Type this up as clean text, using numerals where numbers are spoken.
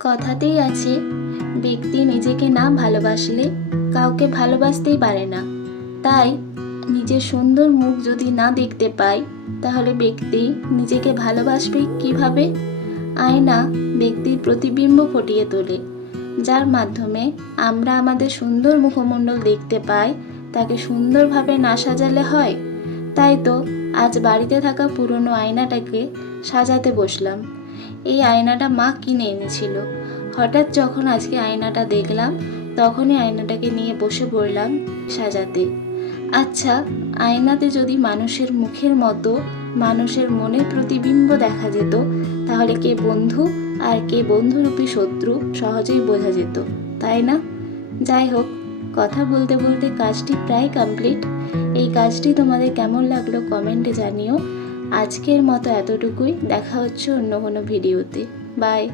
কথাতেই আছে, ব্যক্তি নিজেকে না ভালোবাসলে কাউকে ভালোবাসতেই পারে না। তাই নিজের সুন্দর মুখ যদি না দেখতে পায়, তাহলে ব্যক্তি নিজেকে ভালোবাসবে কিভাবে? আয়না ব্যক্তির প্রতিবিম্ব ফুটিয়ে তোলে, যার মাধ্যমে আমরা আমাদের সুন্দর মুখমণ্ডল দেখতে পাই। তাকে সুন্দরভাবে না সাজালে হয়? তাই তো আজ বাড়িতে থাকা পুরনো আয়নাটাকে সাজাতে বসলাম। এই আয়নাটা মা কিনে এনেছিল। হঠাৎ যখন আজকে আয়নাটা দেখলাম, তখনই আয়নাটাকে নিয়ে বসে পড়লাম সাজাতে। আচ্ছা, আয়নাতে যদি মানুষের মুখের মতো মানুষের মনের প্রতিবিম্ব দেখা যেত, তাহলে কে বন্ধু আর কে বন্ধুরূপী শত্রু সহজেই বোঝা যেত, তাই না? যাই হোক, কথা বলতে বলতে কাজটি প্রায় কমপ্লিট। এই কাজটি তোমাদের কেমন লাগলো কমেন্টে জানিও। আজকের মতো এতটুকুই, দেখা হচ্ছে অন্য কোনো ভিডিওতে। বাই।